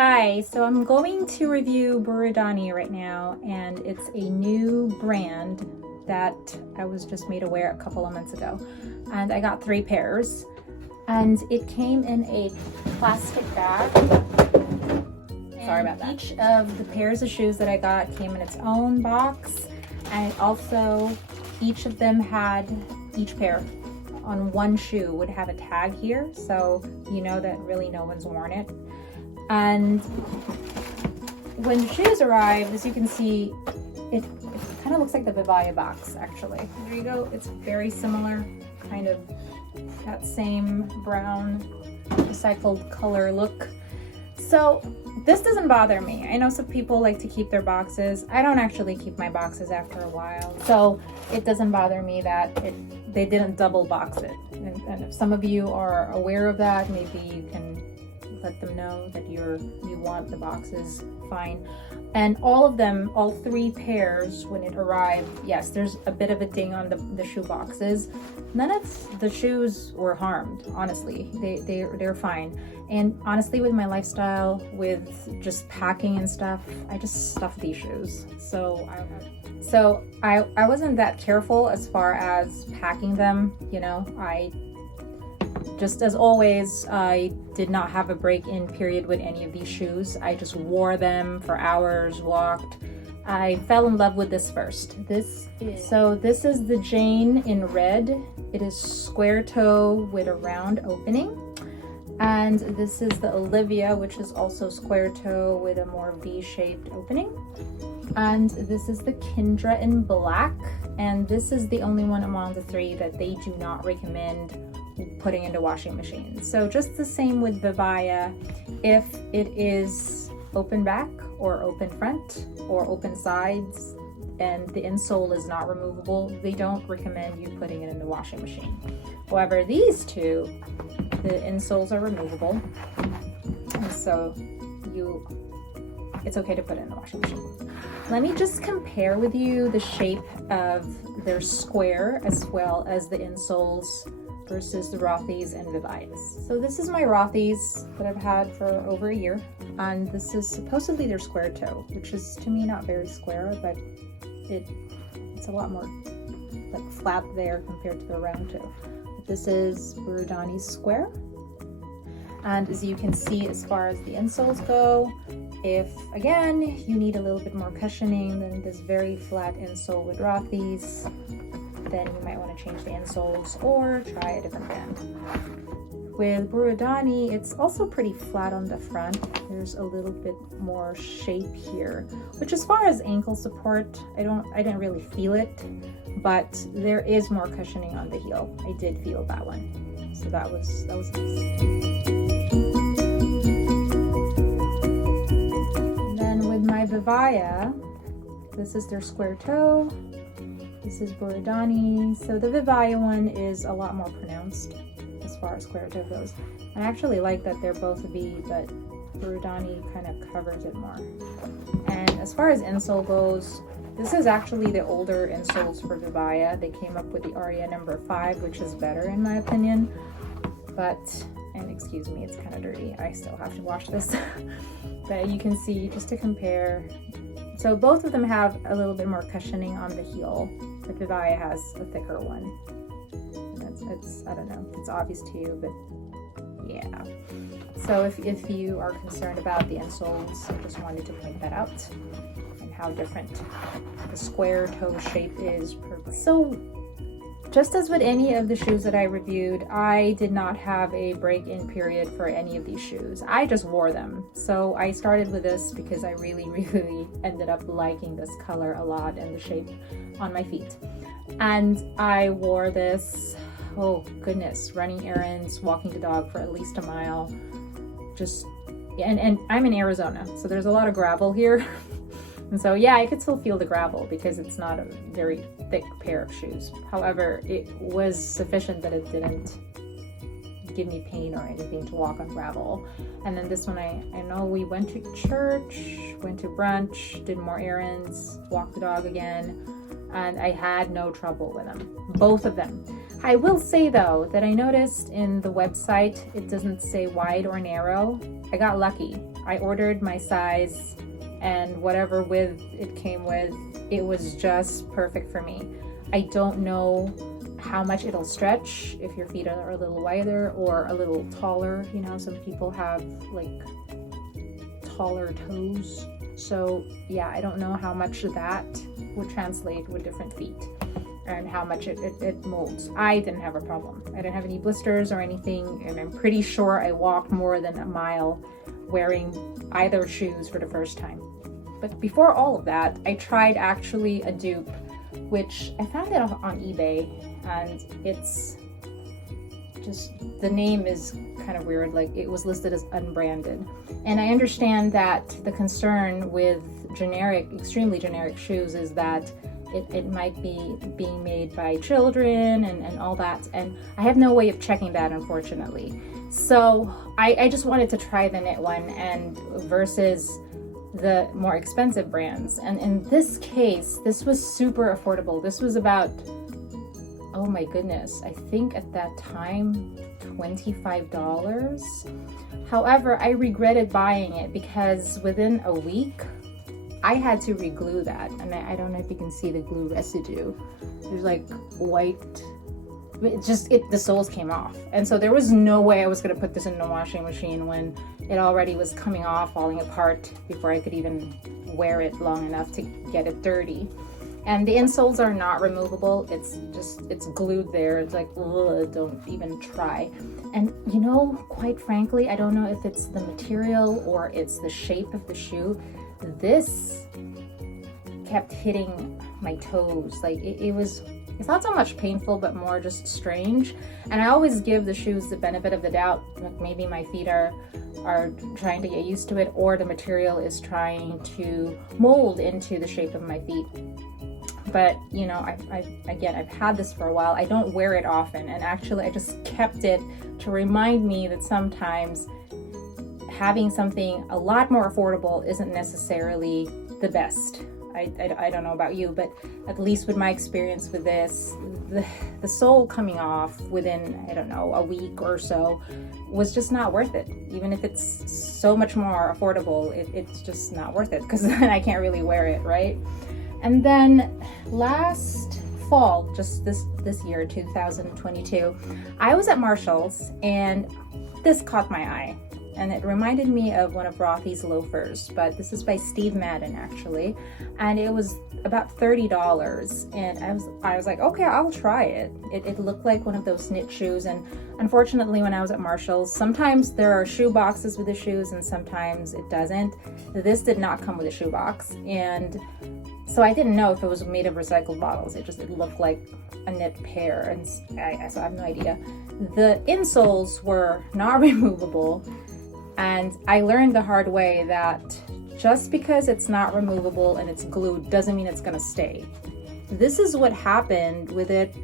Hi, so I'm going to review Burodani right now, and it's a new brand that I was just made aware a couple of months ago. And I got 3 pairs, and it came in a plastic bag. Sorry about that. Each of the pairs of shoes that I got came in its own box, and also each of them had, each pair on one shoe would have a tag here, so you know that really no one's worn it. And when the shoes arrived, as you can see, it kind of looks like the Vivaia box, actually. There you go. It's very similar, kind of that same brown recycled color look. So this doesn't bother me. I know some people like to keep their boxes. I don't actually keep my boxes after a while, so it doesn't bother me that they didn't double box it. And if some of you are aware of that, maybe you can let them know that you want the boxes, fine. And all of them, all 3 pairs, when it arrived, yes, there's a bit of a ding on the shoe boxes. None of the shoes were harmed, honestly. They're fine. And honestly, with my lifestyle, with just packing and stuff, I just stuff these shoes. So I wasn't that careful as far as packing them. You know, just as always, I did not have a break-in period with any of these shoes. I just wore them for hours, walked. I fell in love with this first. This is the Jane in red. It is square toe with a round opening. And this is the Olivia, which is also square toe with a more V-shaped opening. And this is the Kindra in black. And this is the only one among the 3 that they do not recommend putting into washing machine. So just the same with Vivaia, if it is open back or open front or open sides and the insole is not removable, they don't recommend you putting it in the washing machine. However, these 2, the insoles are removable, and so it's okay to put it in the washing machine. Let me just compare with you the shape of their square as well as the insoles versus the Rothys and Vivaias. So this is my Rothys that I've had for over a year, and this is supposedly their square toe, which is to me not very square, but it's a lot more like flat there compared to the round toe. But this is Burodani's square, and as you can see, as far as the insoles go, if again you need a little bit more cushioning than this very flat insole with Rothys, then you might want to change the insoles or try a different brand. With Burodani, it's also pretty flat on the front. There's a little bit more shape here, which as far as ankle support, I didn't really feel it, but there is more cushioning on the heel. I did feel that one. So that was nice. And then with my Vivaia, this is their square toe. This is Burodani. So the Vivaia one is a lot more pronounced as far as square toe goes. I actually like that they're both V, but Burodani kind of covers it more. And as far as insole goes, this is actually the older insoles for Vivaia. They came up with the Aria number 5, which is better in my opinion. And excuse me, it's kind of dirty. I still have to wash this. But you can see, just to compare, so both of them have a little bit more cushioning on the heel, but Vivaia has a thicker one. And I don't know, it's obvious to you, but yeah. So if you are concerned about the insoles, I just wanted to point that out and how different the square toe shape is per brand. So just as with any of the shoes that I reviewed, I did not have a break-in period for any of these shoes. I just wore them. So I started with this because I really ended up liking this color a lot and the shape on my feet. And I wore this, oh goodness, running errands, walking the dog for at least a mile. And I'm in Arizona, so there's a lot of gravel here. And so yeah, I could still feel the gravel because it's not a very thick pair of shoes. However, it was sufficient that it didn't give me pain or anything to walk on gravel. And then this one, I know we went to church, went to brunch, did more errands, walked the dog again, and I had no trouble with them, both of them. I will say though that I noticed in the website it doesn't say wide or narrow. I got lucky. I ordered my size, and whatever width it came with, it was just perfect for me. I don't know how much it'll stretch if your feet are a little wider or a little taller. You know, some people have like taller toes. So yeah, I don't know how much that would translate with different feet and how much it molds. I didn't have a problem. I didn't have any blisters or anything, and I'm pretty sure I walked more than a mile wearing either shoes for the first time. But before all of that, I tried actually a dupe, which I found it on eBay, and it's just, the name is kind of weird, like it was listed as unbranded. And I understand that the concern with generic, extremely generic shoes is that it might be being made by children and all that, and I have no way of checking that, unfortunately. So I just wanted to try the knit one and versus the more expensive brands. And in this case, this was super affordable. This was about, oh my goodness, I think at that time $25. However, I regretted buying it because within a week I had to re-glue that, and I don't know if you can see the glue residue. There's like white, the soles came off, and so there was no way I was going to put this in the washing machine when it already was coming off, falling apart before I could even wear it long enough to get it dirty. And the insoles are not removable. It's glued there. It's like, ugh, don't even try. And you know, quite frankly, I don't know if it's the material or it's the shape of the shoe. This kept hitting my toes. Like it's not so much painful, but more just strange. And I always give the shoes the benefit of the doubt. Like maybe my feet are trying to get used to it, or the material is trying to mold into the shape of my feet. But you know, I've had this for a while. I don't wear it often, and actually I just kept it to remind me that sometimes having something a lot more affordable isn't necessarily the best. I don't know about you, but at least with my experience with this, the sole coming off within, I don't know, a week or so was just not worth it. Even if it's so much more affordable, it's just not worth it, because then I can't really wear it, right? And then last fall, just this year, 2022, I was at Marshall's and this caught my eye. And it reminded me of one of Rothy's loafers, but this is by Steve Madden actually, and it was about $30. And I was like, okay, I'll try it. It looked like one of those knit shoes, and unfortunately, when I was at Marshall's, sometimes there are shoe boxes with the shoes, and sometimes it doesn't. This did not come with a shoe box, and so I didn't know if it was made of recycled bottles. It looked like a knit pair, and so I have no idea. The insoles were not removable. And I learned the hard way that just because it's not removable and it's glued doesn't mean it's gonna stay. This is what happened with it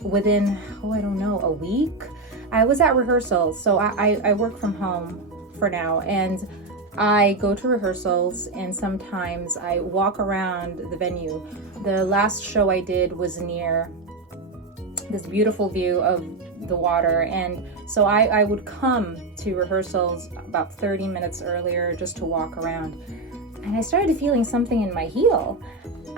within, I don't know, a week. I was at rehearsals, so I work from home for now, and I go to rehearsals, and sometimes I walk around the venue. The last show I did was near this beautiful view of the water, and so I would come to rehearsals about 30 minutes earlier just to walk around, and I started feeling something in my heel.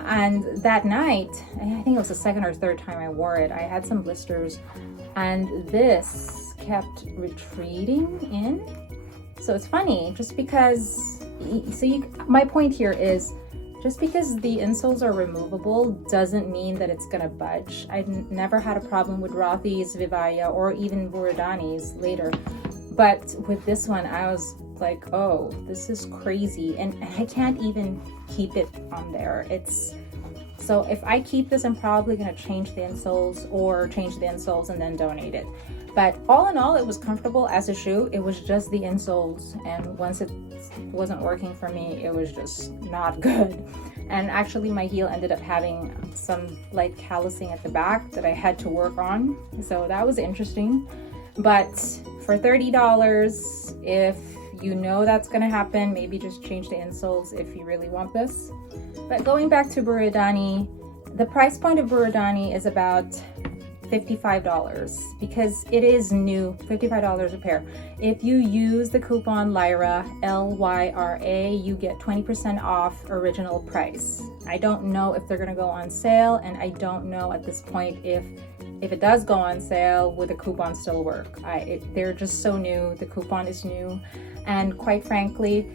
And that night, I think it was the second or third time I wore it, I had some blisters, and this kept retreating in. So it's funny, just because, my point here is, just because the insoles are removable doesn't mean that it's gonna budge. I've never had a problem with Rothy's, Vivaia, or even Burodani's later. But with this one, I was like, oh, this is crazy. And I can't even keep it on there. So if I keep this, I'm probably gonna change the insoles, or change the insoles and then donate it. But all in all, it was comfortable as a shoe. It was just the insoles, and once it wasn't working for me, it was just not good. And actually my heel ended up having some light callousing at the back that I had to work on. So that was interesting. But for $30, if you know that's gonna happen, maybe just change the insoles if you really want this. But going back to Burodani, the price point of Burodani is about $55 because it is new, $55 a pair. If you use the coupon Lyra, Lyra, you get 20% off original price. I don't know if they're gonna go on sale, and I don't know at this point if it does go on sale, would the coupon still work? They're just so new, the coupon is new, and quite frankly,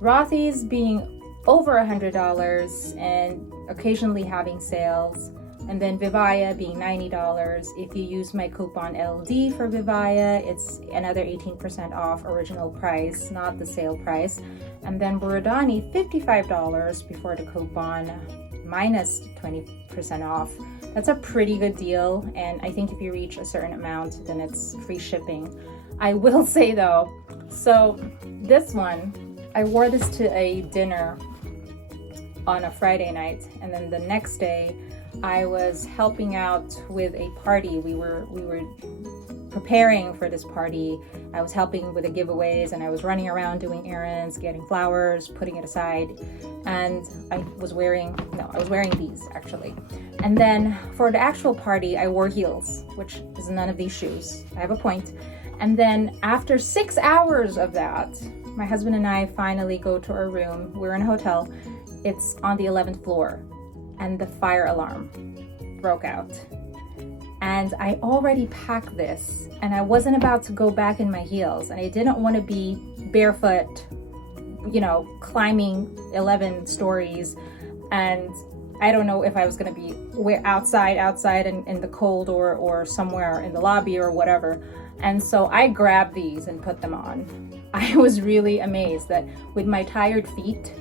Rothy's being over $100 and occasionally having sales, and then Vivaia being $90. If you use my coupon LD for Vivaia, it's another 18% off original price, not the sale price. And then Burodani, $55 before the coupon, minus 20% off. That's a pretty good deal, and I think if you reach a certain amount, then it's free shipping. I will say though, so this one, I wore this to a dinner on a Friday night, and then the next day I was helping out with a party. We were preparing for this party. I was helping with the giveaways, and I was running around doing errands, getting flowers, putting it aside, and I was wearing these actually. And then for the actual party, I wore heels, which is none of these shoes. I have a point. And then after 6 hours of that, my husband and I finally go to our room. We're in a hotel. It's on the 11th floor, and the fire alarm broke out. And I already packed this, and I wasn't about to go back in my heels, and I didn't want to be barefoot, you know, climbing 11 stories, and I don't know if I was going to be outside in the cold or somewhere in the lobby or whatever. And so I grabbed these and put them on. I was really amazed that with my tired feet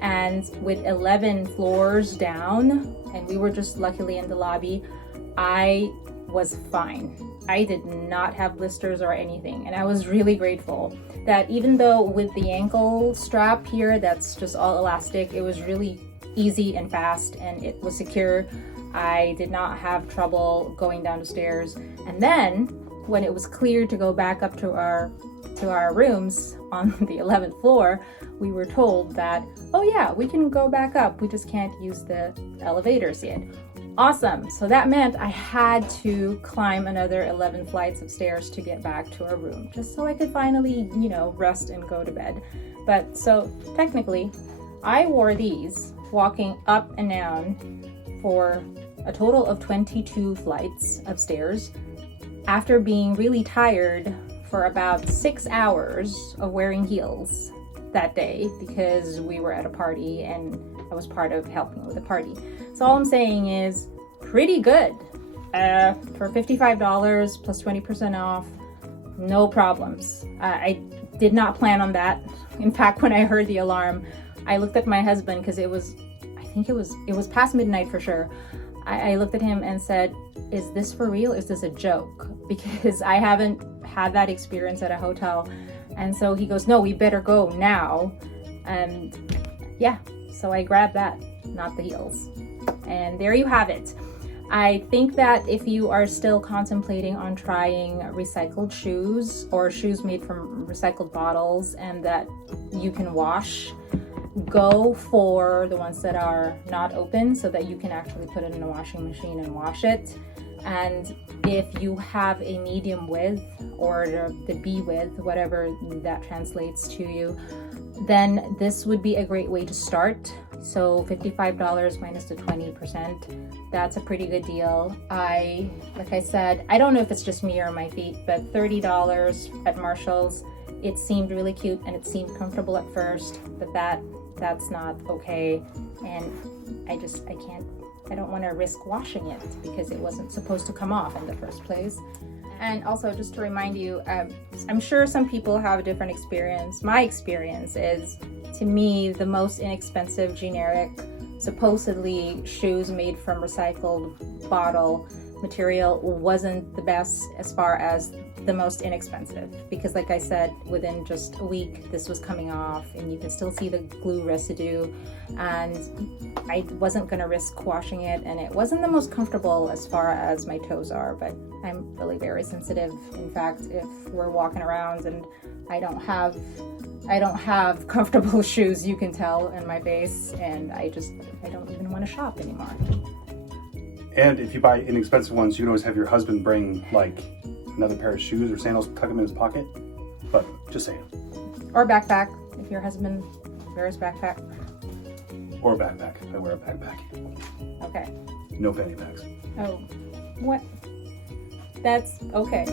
and with 11 floors down, and we were just luckily in the lobby, I was fine. I did not have blisters or anything, and I was really grateful that even though with the ankle strap here that's just all elastic, it was really easy and fast, and it was secure. I did not have trouble going down the stairs. And then when it was clear to go back up to our rooms on the 11th floor, we were told that, oh yeah, we can go back up, we just can't use the elevators yet. Awesome. So that meant I had to climb another 11 flights of stairs to get back to our room, just so I could finally, you know, rest and go to bed. But so technically, I wore these walking up and down for a total of 22 flights of stairs after being really tired for about 6 hours of wearing heels that day because we were at a party and I was part of helping with the party. So all I'm saying is pretty good for $55 plus 20% off, no problems. I did not plan on that. In fact, when I heard the alarm, I looked at my husband because it was past midnight for sure. I looked at him and said, is this for real? Is this a joke? Because I haven't had that experience at a hotel. And so he goes, no, we better go now. And yeah, so I grabbed that, not the heels. And there you have it. I think that if you are still contemplating on trying recycled shoes or shoes made from recycled bottles and that you can wash, go for the ones that are not open so that you can actually put it in a washing machine and wash it. And if you have a medium width or the B width, whatever that translates to you, then this would be a great way to start. So $55 minus the 20%, that's a pretty good deal. Like I said, I don't know if it's just me or my feet, but $30 at Marshall's, it seemed really cute and it seemed comfortable at first, but that's not okay. And I don't want to risk washing it because it wasn't supposed to come off in the first place. And also, just to remind you, I'm sure some people have a different experience. My experience is, to me, the most inexpensive generic, supposedly shoes made from recycled bottle material wasn't the best as far as the most inexpensive, because like I said, within just a week this was coming off and you can still see the glue residue, and I wasn't going to risk washing it, and it wasn't the most comfortable as far as my toes are, but I'm really very sensitive. In fact, if we're walking around and I don't have comfortable shoes, you can tell in my face, and I don't even want to shop anymore. And if you buy inexpensive ones, you can always have your husband bring like another pair of shoes or sandals, tuck them in his pocket. But just saying. Or backpack, if your husband wears backpack. Or a backpack. I wear a backpack. Okay. No fanny packs. Oh, what? That's okay.